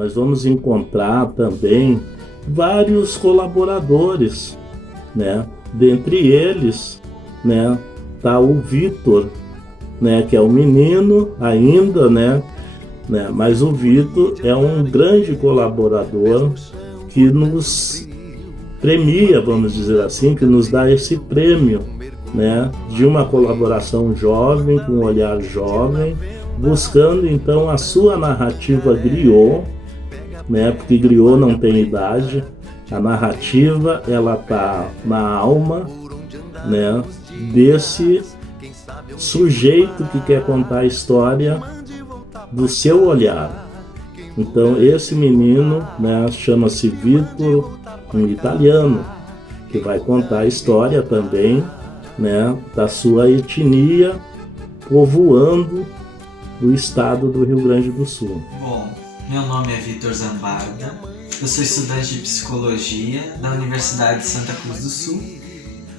Nós vamos encontrar também vários colaboradores, né? Dentre eles, né, tá o Vitor, né, que é um menino ainda, né? Mas o Vitor é um grande colaborador que nos premia, vamos dizer assim, que nos dá esse prêmio, né, de uma colaboração jovem, com um olhar jovem, buscando então a sua narrativa griot, né, porque griot não tem idade, a narrativa ela tá na alma, né, desse sujeito que quer contar a história do seu olhar. Então esse menino, né, chama-se Vitor, um italiano, que vai contar a história também, né, da sua etnia povoando o estado do Rio Grande do Sul. Bom, meu nome é Vitor Zambarda, eu sou estudante de Psicologia da Universidade de Santa Cruz do Sul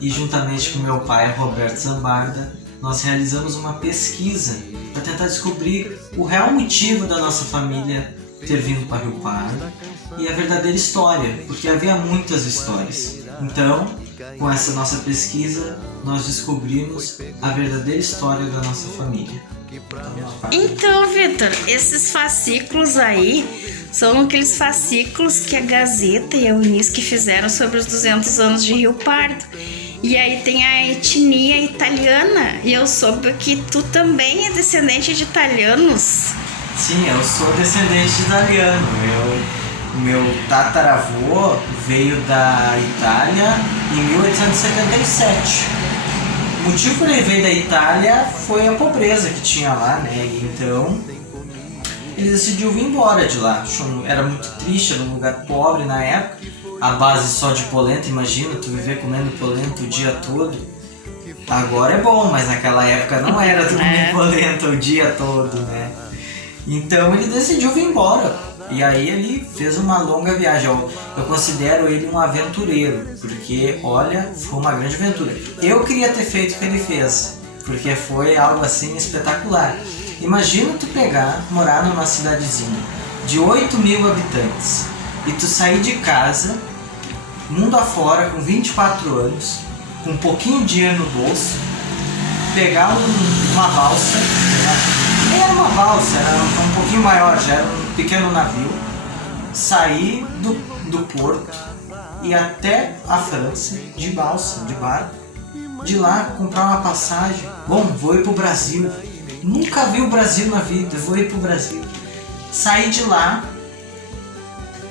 e juntamente com meu pai, Roberto Zambarda, nós realizamos uma pesquisa para tentar descobrir o real motivo da nossa família ter vindo para Rio Pardo e a verdadeira história, porque havia muitas histórias. Então, com essa nossa pesquisa, nós descobrimos a verdadeira história da nossa família. Então, Vitor, esses fascículos aí são aqueles fascículos que a Gazeta e a Unisc fizeram sobre os 200 anos de Rio Pardo. E aí tem a etnia italiana, e eu soube que tu também é descendente de italianos. Sim, eu sou descendente de italiano. Meu tataravô veio da Itália em 1877. O motivo por ele veio da Itália foi a pobreza que tinha lá, né? E então ele decidiu vir embora de lá. Era muito triste, era um lugar pobre na época. A base só de polenta, imagina, tu viver comendo polenta o dia todo. Agora é bom, mas naquela época não era tu comer polenta o dia todo, né? Então ele decidiu vir embora. E aí ele fez uma longa viagem. Eu considero ele um aventureiro, porque, olha, foi uma grande aventura. Eu queria ter feito o que ele fez, porque foi algo assim espetacular. Imagina tu morar numa cidadezinha de 8.000 habitantes e tu sair de casa, mundo afora, com 24 anos, com um pouquinho de dinheiro no bolso, pegar uma balsa, nem era uma balsa, era um pouquinho maior, já era um pequeno navio, sair do porto e até a França de balsa, de barco, de lá comprar uma passagem. Bom, vou ir pro Brasil, nunca vi o Brasil na vida, vou ir pro Brasil. Sair de lá,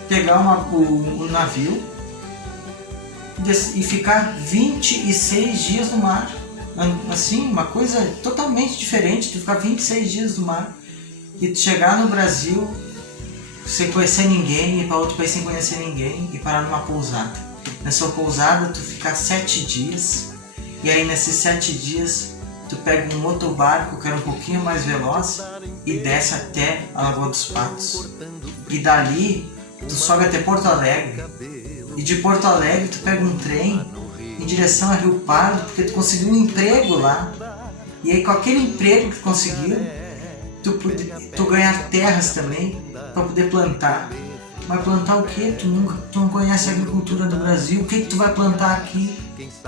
pegar o navio e ficar 26 dias no mar. Assim, uma coisa totalmente diferente, tu ficar 26 dias no mar e tu chegar no Brasil sem conhecer ninguém, ir para outro país sem conhecer ninguém e parar numa pousada. Nessa pousada tu ficar 7 dias e aí nesses 7 dias tu pega um outro barco que era um pouquinho mais veloz e desce até a Lagoa dos Patos. E dali tu sobe até Porto Alegre e de Porto Alegre tu pega um trem em direção a Rio Pardo, porque tu conseguiu um emprego lá. E aí com aquele emprego que tu conseguiu, tu ganhar terras também para poder plantar. Vai plantar o quê? Tu não conhece a agricultura do Brasil. O que tu vai plantar aqui?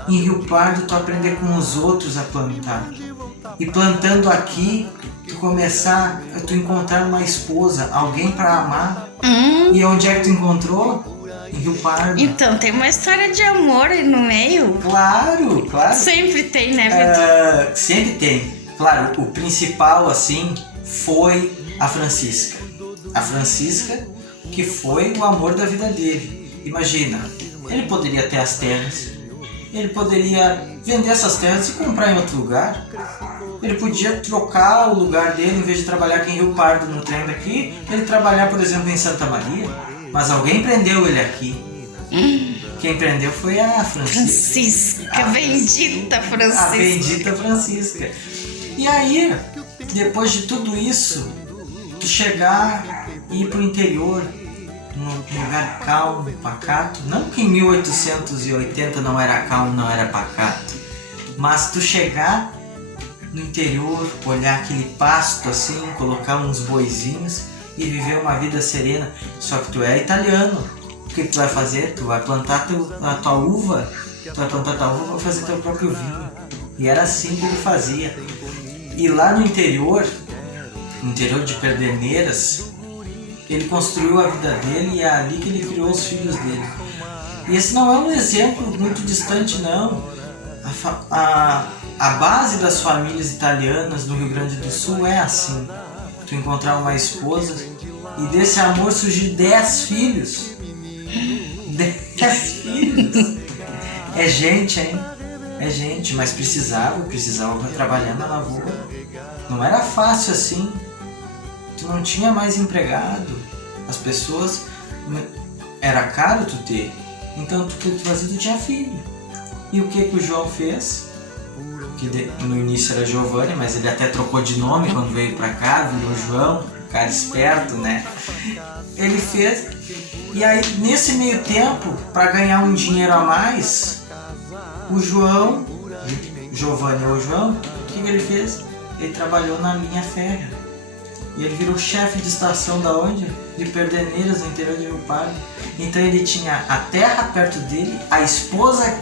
Em Rio Pardo tu aprender com os outros a plantar. E plantando aqui, tu encontrar uma esposa, alguém para amar. E onde é que tu encontrou? Em Rio Pardo. Então, tem uma história de amor aí no meio. Claro. Sempre tem, né, Vitor? Sempre tem. Claro, o principal, assim, foi a Francisca. A Francisca, que foi o amor da vida dele. Imagina, ele poderia ter as terras, ele poderia vender essas terras e comprar em outro lugar. Ele podia trocar o lugar dele, em vez de trabalhar aqui em Rio Pardo, no trem daqui, ele trabalhar, por exemplo, em Santa Maria. Mas alguém prendeu ele aqui. Quem prendeu foi a Francisca. A bendita Francisca. A bendita Francisca. E aí, depois de tudo isso, tu chegar e ir pro interior, num lugar calmo, pacato. Não que em 1880 não era calmo, não era pacato. Mas tu chegar no interior, olhar aquele pasto assim, colocar uns boizinhos e viver uma vida serena. Só que tu é italiano. O que tu vai fazer? Tu vai plantar a tua uva. Tu vai plantar tua uva para fazer teu próprio vinho. E era assim que ele fazia. E lá no interior de Pederneiras, ele construiu a vida dele e é ali que ele criou os filhos dele. E esse não é um exemplo muito distante, não. A base das famílias italianas no Rio Grande do Sul é assim. Tu encontrar uma esposa e desse amor surgir 10 filhos. 10 filhos. É gente, hein? É gente, mas precisava trabalhar na lavoura. Não era fácil assim. Tu não tinha mais empregado. As pessoas... Era caro tu ter. Então tu fazia, tu tinha filho. E o que o João fez? Que no início era Giovanni, mas ele até trocou de nome quando veio pra cá, virou João, cara esperto, né? Ele fez. E aí, nesse meio tempo, para ganhar um dinheiro a mais, o Giovanni ou João, o que ele fez? Ele trabalhou na linha férrea. E ele virou chefe de estação da onde? De Pederneiras, no interior de Rio Pardo. Então ele tinha a terra perto dele, a esposa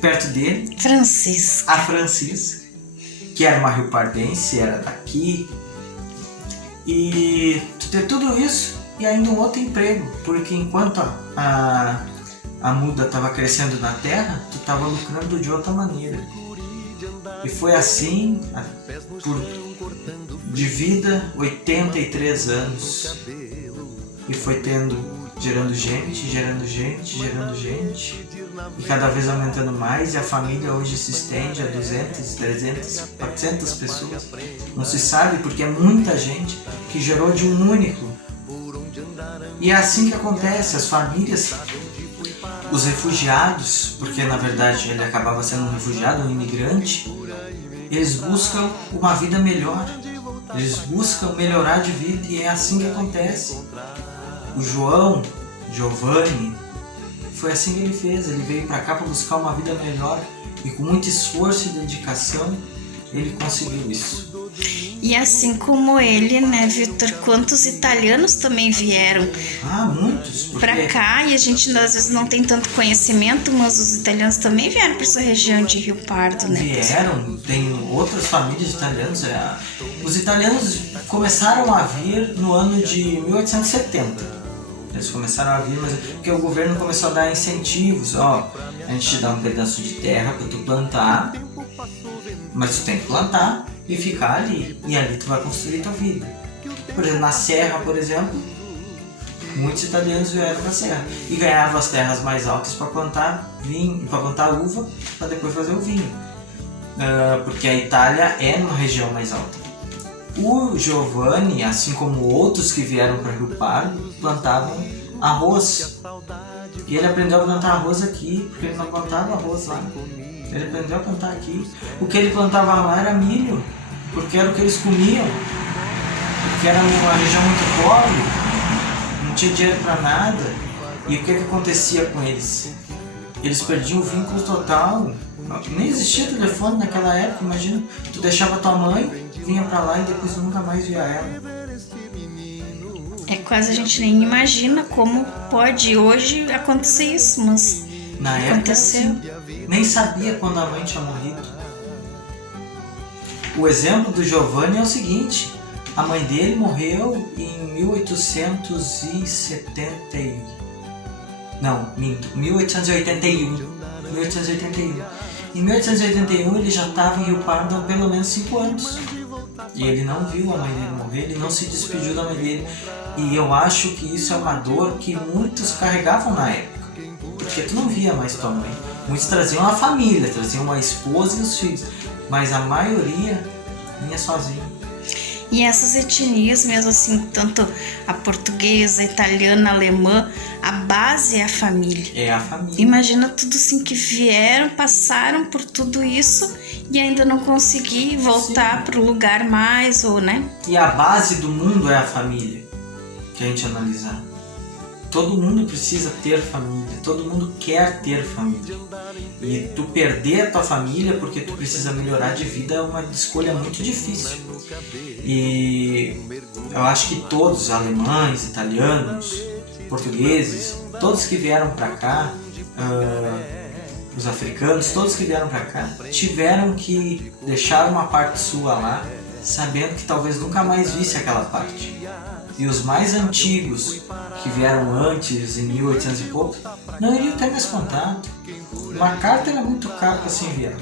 perto dele, a Francisca, que era uma riopardense, era daqui. E tu ter tudo isso e ainda um outro emprego, porque enquanto a muda estava crescendo na terra, tu estava lucrando de outra maneira. E foi assim de vida 83 anos. E foi gerando gente. E cada vez aumentando mais, e a família hoje se estende a 200, 300, 400 pessoas. Não se sabe porque é muita gente que gerou de um único. E é assim que acontece, as famílias, os refugiados, porque na verdade ele acabava sendo um refugiado, um imigrante, eles buscam uma vida melhor, eles buscam melhorar de vida e é assim que acontece. O Giovanni, foi assim que ele fez, ele veio para cá para buscar uma vida melhor e com muito esforço e dedicação ele conseguiu isso. E assim como ele, né, Vitor, quantos italianos também vieram muitos, para cá e a gente às vezes não tem tanto conhecimento, mas os italianos também vieram para essa região de Rio Pardo, né? Vieram, tem outras famílias italianas. Os italianos começaram a vir no ano de 1870. Eles começaram a vir, mas porque o governo começou a dar incentivos. A gente te dá um pedaço de terra para tu plantar, mas tu tem que plantar e ficar ali. E ali tu vai construir tua vida. Por exemplo, na Serra, por exemplo, muitos italianos vieram na Serra e ganhavam as terras mais altas para plantar vinho, para plantar uva, para depois fazer o vinho. Porque a Itália é uma região mais alta. O Giovanni, assim como outros que vieram para Rio Pardo, plantavam arroz. E ele aprendeu a plantar arroz aqui, porque ele não plantava arroz lá. Ele aprendeu a plantar aqui. O que ele plantava lá era milho, porque era o que eles comiam. Porque era uma região muito pobre, não tinha dinheiro para nada. E o que acontecia com eles? Eles perdiam o vínculo total. Nem existia telefone naquela época, imagina. Tu deixava tua mãe, vinha pra lá e depois tu nunca mais via ela. É quase a gente nem imagina como pode hoje acontecer isso, mas na aconteceu. Época, assim, nem sabia quando a mãe tinha morrido. O exemplo do Giovanni é o seguinte: a mãe dele morreu em 1881. Em 1881 ele já estava em Rio Pardo há pelo menos 5 anos. E ele não viu a mãe dele morrer, ele não se despediu da mãe dele. E eu acho que isso é uma dor que muitos carregavam na época. Porque tu não via mais tua mãe. Muitos traziam a família, traziam uma esposa e os filhos. Mas a maioria vinha sozinho. E essas etnias mesmo assim, tanto a portuguesa, a italiana, a alemã, a base é a família. É a família. Imagina tudo assim que vieram, passaram por tudo isso e ainda não consegui voltar para o lugar mais, ou né? E a base do mundo é a família, que a gente analisar. todo mundo precisa ter família, todo mundo quer ter família. E tu perder a tua família porque tu precisa melhorar de vida é uma escolha muito difícil. E eu acho que todos, alemães, italianos, portugueses, todos que vieram para cá, os africanos, todos que vieram para cá, tiveram que deixar uma parte sua lá, sabendo que talvez nunca mais visse aquela parte. E os mais antigos, que vieram antes, em 1800 e pouco, não iriam ter mais contato. Uma carta era muito caro para se enviar.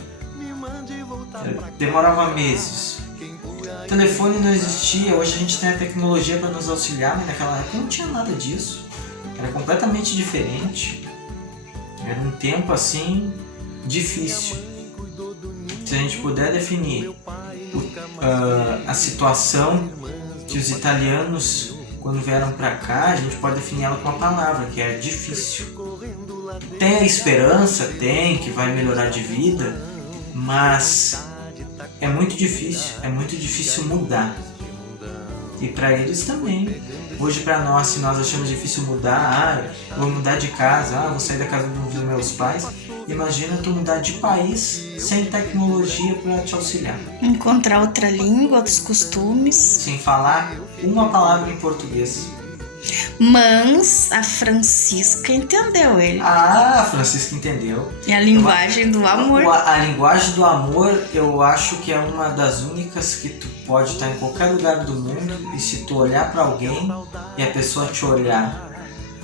Demorava meses. O telefone não existia, hoje a gente tem a tecnologia para nos auxiliar, mas naquela época não tinha nada disso. Era completamente diferente. Era um tempo assim, difícil. Se a gente puder definir a situação que os italianos, quando vieram para cá, a gente pode definir ela com uma palavra, que é difícil. Tem a esperança, tem, que vai melhorar de vida, mas é muito difícil mudar. E para eles também. Hoje para nós, se nós achamos difícil mudar, vou mudar de casa, vou sair da casa dos meus pais, imagina tu mudar de país sem tecnologia para te auxiliar. Encontrar outra língua, outros costumes. Sem falar uma palavra em português. Mas a Francisca entendeu ele. A Francisca entendeu. E a linguagem do amor. A linguagem do amor, eu acho que é uma das únicas que tu pode estar em qualquer lugar do mundo, e se tu olhar para alguém e a pessoa te olhar,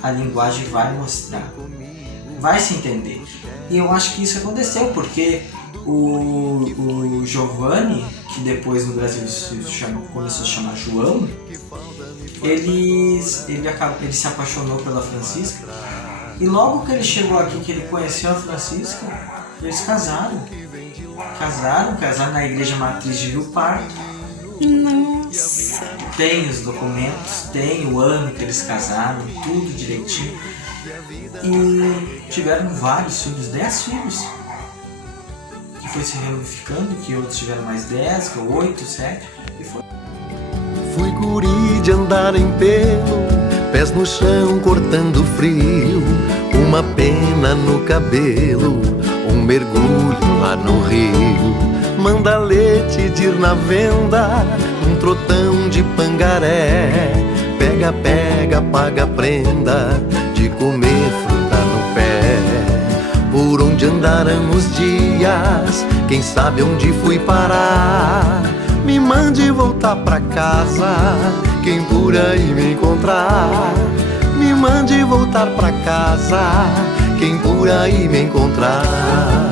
a linguagem vai mostrar. Vai se entender. E eu acho que isso aconteceu, porque o Giovanni, que depois no Brasil começou a chamar João, ele se apaixonou pela Francisca, e logo que ele chegou aqui, que ele conheceu a Francisca, eles casaram na igreja matriz de Rio Pardo. Nossa. Tem os documentos, tem o ano que eles casaram, tudo direitinho, e tiveram vários filhos, 10 filhos, que foi se ramificando, que outros tiveram mais 10, que 8, 7, e foi. Fui guri de andar em pelo, pés no chão cortando frio, uma pena no cabelo, um mergulho lá no rio. Mandalete de ir na venda, um trotão de pangaré, pega, pega, paga prenda, de comer fruta no pé. Por onde andaram os dias, quem sabe onde fui parar. Me mande voltar pra casa, quem por aí me encontrar. Me mande voltar pra casa, quem por aí me encontrar.